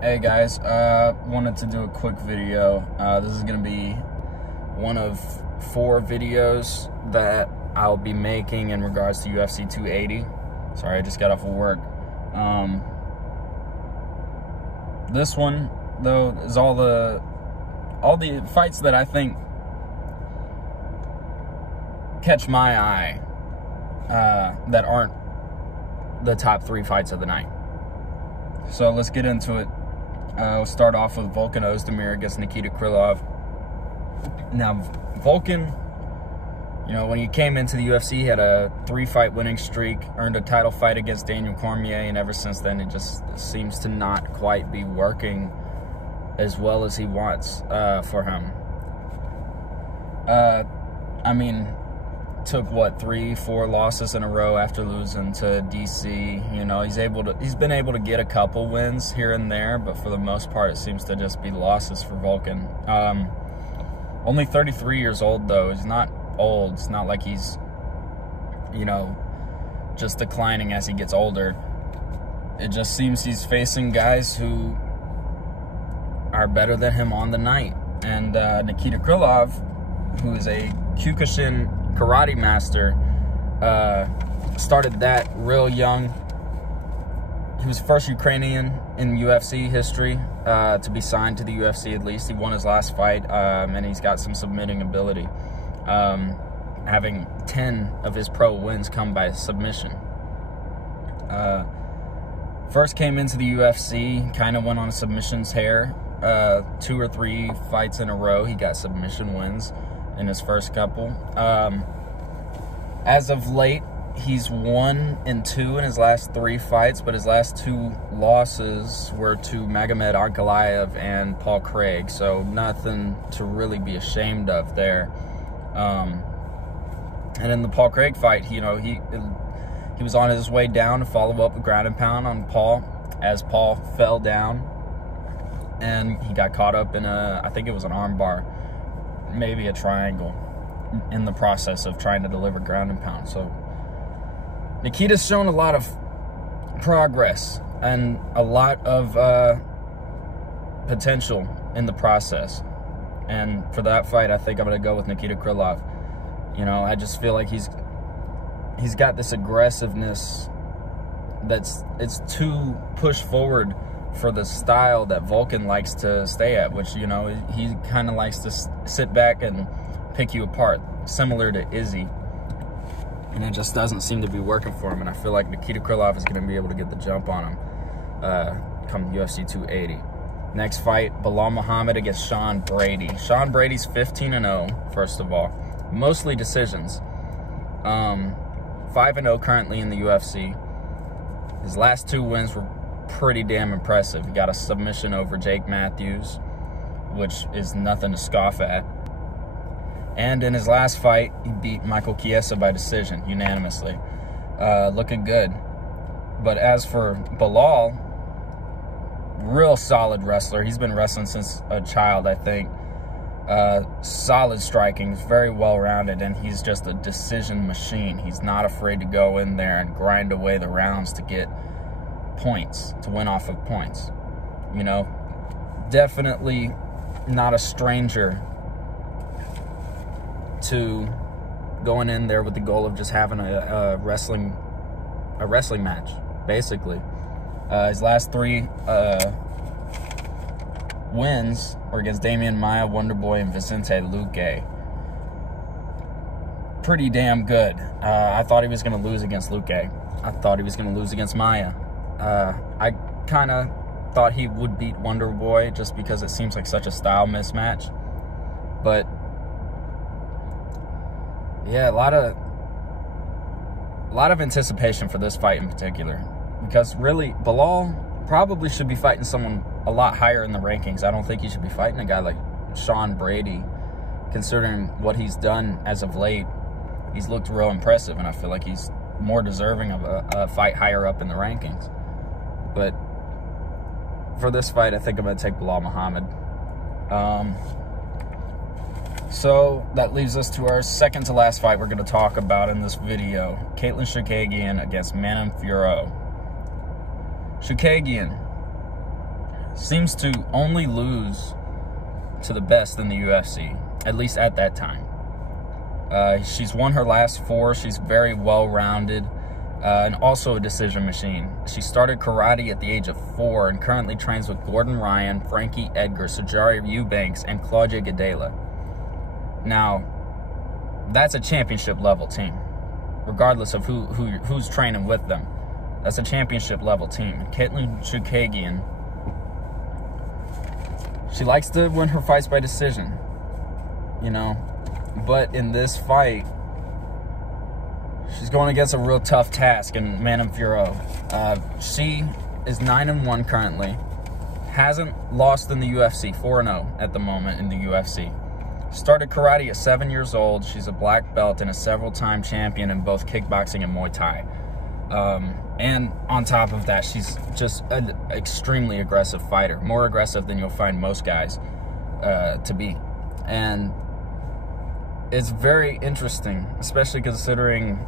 Hey guys, wanted to do a quick video. This is going to be one of 4 videos that I'll be making in regards to UFC 280. Sorry, I just got off of work. This one, though, is all the fights that I think catch my eye that aren't the top 3 fights of the night. So let's get into it. We'll start off with Volkan Ozdemir against Nikita Krylov. Now, Volkan, you know, when he came into the UFC, he had a 3-fight winning streak, earned a title fight against Daniel Cormier, and ever since then, it just seems to not quite be working as well as he wants for him. I mean, took what, 3-4 losses in a row after losing to DC. You know, he's been able to get a couple wins here and there, but for the most part it seems to just be losses for Volkan. Only 33 years old though. He's not old. It's not like he's, you know, just declining as he gets older. It just seems he's facing guys who are better than him on the night. And Nikita Krylov, who is a Kyokushin karate master, started that real young. He was the first Ukrainian in UFC history to be signed to the UFC. At least he won his last fight, and he's got some submitting ability, having 10 of his pro wins come by submission. First came into the UFC, kind of went on a submissions tear. 2 or 3 fights in a row he got submission wins in his first couple. As of late, he's 1-2 in his last 3 fights, but his last 2 losses were to Magomed Ankalaev and Paul Craig, so nothing to really be ashamed of there. And in the Paul Craig fight, you know, he was on his way down to follow up a ground and pound on Paul as Paul fell down, and he got caught up in I think it was an arm bar, maybe a triangle, in the process of trying to deliver ground and pound. So Nikita's shown a lot of progress and a lot of potential in the process. And for that fight, I think I'm going to go with Nikita Krylov. You know, I just feel like he's got this aggressiveness it's too push forward for the style that Volkan likes to stay at, which, you know, he kind of likes to sit back and pick you apart, similar to Izzy. And it just doesn't seem to be working for him, and I feel like Nikita Krylov is going to be able to get the jump on him come UFC 280. Next fight, Belal Muhammad against Sean Brady. Sean Brady's 15-0, first of all. Mostly decisions. 5-0 currently in the UFC. His last 2 wins were pretty damn impressive. He got a submission over Jake Matthews, which is nothing to scoff at. And in his last fight, he beat Michael Chiesa by decision, unanimously. Looking good. But as for Belal, real solid wrestler. He's been wrestling since a child, I think. Solid striking, very well-rounded, and he's just a decision machine. He's not afraid to go in there and grind away the rounds to get points, to win off of points. You know, definitely not a stranger to going in there with the goal of just having a wrestling match, basically. His last 3 wins were against Damian Maia, Wonderboy, and Vicente Luque. Pretty damn good. I thought he was going to lose against Luque. I thought he was going to lose against Maia. I kind of thought he would beat Wonderboy just because it seems like such a style mismatch. But yeah, a lot of anticipation for this fight in particular, because really Belal probably should be fighting someone a lot higher in the rankings. I don't think he should be fighting a guy like Sean Brady, considering what he's done as of late. He's looked real impressive, and I feel like he's more deserving of a fight higher up in the rankings. But for this fight, I think I'm going to take Belal Muhammad. So that leaves us to our second to last fight we're going to talk about in this video. Katlyn Chookagian against Manon Fiorot. Chookagian, seems to only lose to the best in the UFC, at least at that time. She's won her last 4. She's very well-rounded and also a decision machine. She started karate at the age of 4 and currently trains with Gordon Ryan, Frankie Edgar, Sijara Eubanks, and Claudia Gadela. Now, that's a championship-level team, regardless of who's training with them. That's a championship-level team. Caitlin Chookagian, she likes to win her fights by decision, you know. But in this fight, she's going against a real tough task in Manon Fiorot. She is 9-1 currently. Hasn't lost in the UFC, 4-0 at the moment in the UFC. Started karate at 7 years old. She's a black belt and a several-time champion in both kickboxing and Muay Thai. And on top of that, she's just an extremely aggressive fighter. More aggressive than you'll find most guys to be. And it's very interesting, especially considering,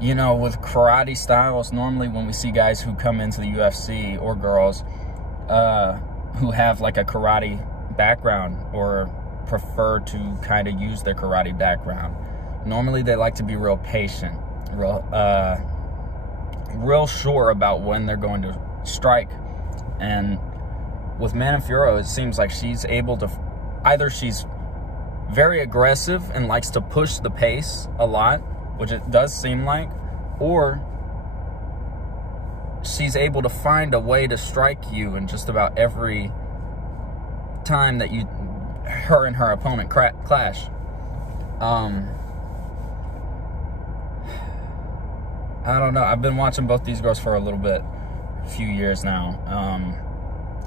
you know, with karate styles, normally when we see guys who come into the UFC, or girls who have like a karate background or prefer to kind of use their karate background, normally they like to be real patient, real sure about when they're going to strike. And with Manon Fiorot, it seems like she's able to, either she's very aggressive and likes to push the pace a lot, which it does seem like, or she's able to find a way to strike you in just about every time that her and her opponent clash. I don't know. I've been watching both these girls for a few years now,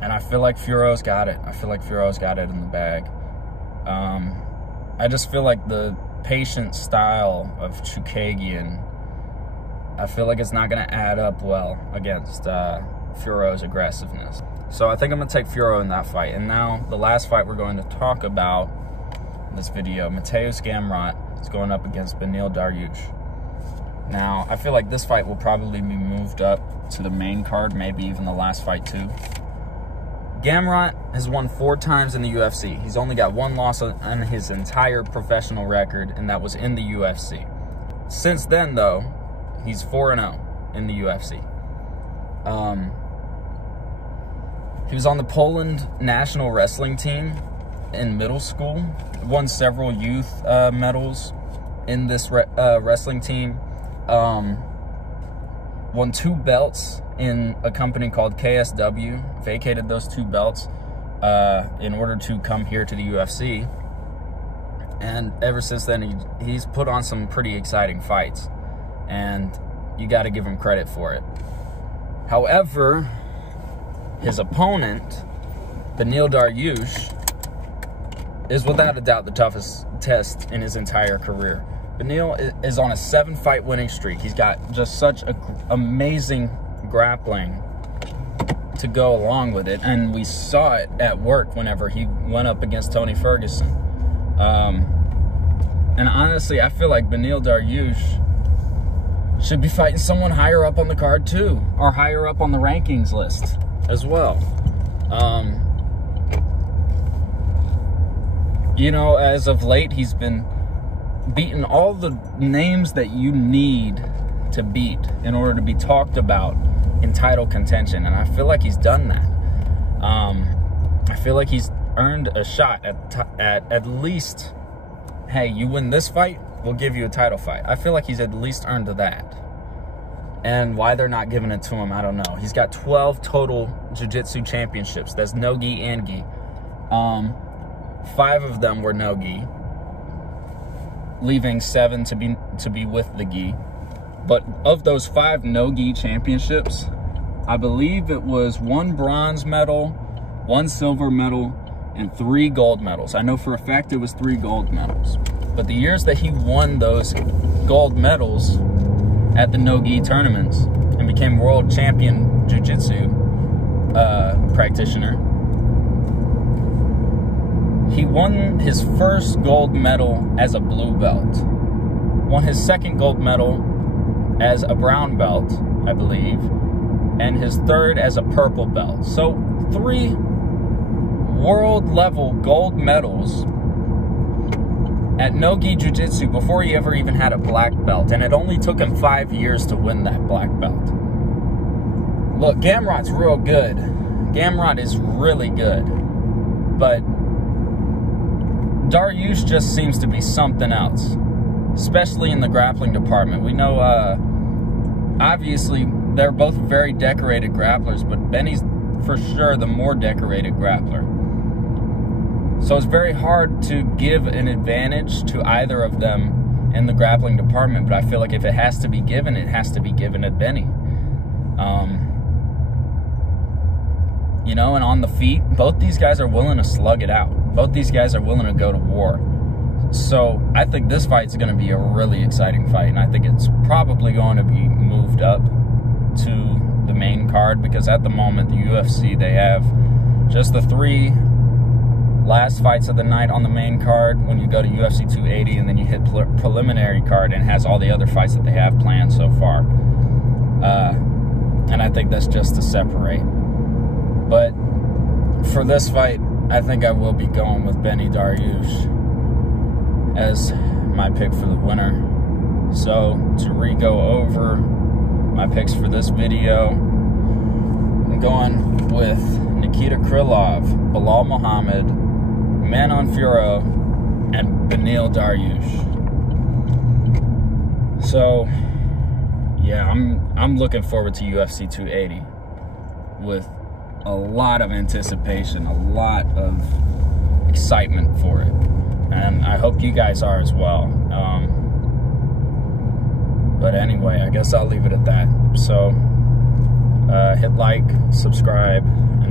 and I feel like Fiorot's got it. I feel like Fiorot's got it in the bag. I just feel like the patient style of Chookagian, I feel like it's not going to add up well against Fiorot's aggressiveness. So I think I'm going to take Fiorot in that fight. And now the last fight we're going to talk about in this video, Mateusz Gamrot is going up against Beneil Dariush. Now, I feel like this fight will probably be moved up to the main card, maybe even the last fight too. Gamrot has won 4 times in the UFC. He's only got 1 loss on his entire professional record, and that was in the UFC. Since then, though, he's 4-0 in the UFC. He was on the Poland national wrestling team in middle school. Won several youth medals in this wrestling team. Won 2 belts in a company called KSW, vacated those 2 belts in order to come here to the UFC. And ever since then, he's put on some pretty exciting fights, and you got to give him credit for it. However, his opponent, Beneil Dariush, is without a doubt the toughest test in his entire career. Beneil is on a 7-fight winning streak. He's got just such amazing grappling to go along with it, and we saw it at work whenever he went up against Tony Ferguson. And honestly, I feel like Beneil Dariush should be fighting someone higher up on the card too, or higher up on the rankings list as well. You know, as of late, he's been beating all the names that you need to beat in order to be talked about in title contention, and I feel like he's done that. I feel like he's earned a shot at least, hey, you win this fight, we'll give you a title fight. I feel like he's at least earned that. And why they're not giving it to him, I don't know. He's got 12 total jiu-jitsu championships. That's no gi and gi. 5 of them were no gi, leaving 7 to be with the gi. But of those 5 no-gi championships, I believe it was 1 bronze medal, 1 silver medal, and 3 gold medals. I know for a fact it was 3 gold medals. But the years that he won those gold medals at the no-gi tournaments and became world champion jiu-jitsu practitioner, he won his first gold medal as a blue belt, won his second gold medal as a brown belt, I believe, and his third as a purple belt. So 3 world-level gold medals at no-gi jiu-jitsu before he ever even had a black belt, and it only took him 5 years to win that black belt. Look, Gamrot's real good. Gamrot is really good, but Dariush just seems to be something else, especially in the grappling department. We know, obviously, they're both very decorated grapplers, but Benny's for sure the more decorated grappler. So it's very hard to give an advantage to either of them in the grappling department, but I feel like if it has to be given, it has to be given at Benny. You know, and on the feet, both these guys are willing to slug it out. Both these guys are willing to go to war. So I think this fight's going to be a really exciting fight, and I think it's probably going to be moved up to the main card, because at the moment, the UFC, they have just the 3 last fights of the night on the main card when you go to UFC 280, and then you hit preliminary card, and it has all the other fights that they have planned so far. And I think that's just to separate. But for this fight, I think I will be going with Benny Dariush as my pick for the winner. So to re-go over my picks for this video, I'm going with Nikita Krylov, Bilal Muhammad, Manon Fiorot, and Beneil Dariush. So yeah, I'm looking forward to UFC 280 with a lot of anticipation, a lot of excitement for it, and I hope you guys are as well. But anyway, I guess I'll leave it at that. So hit like, subscribe, and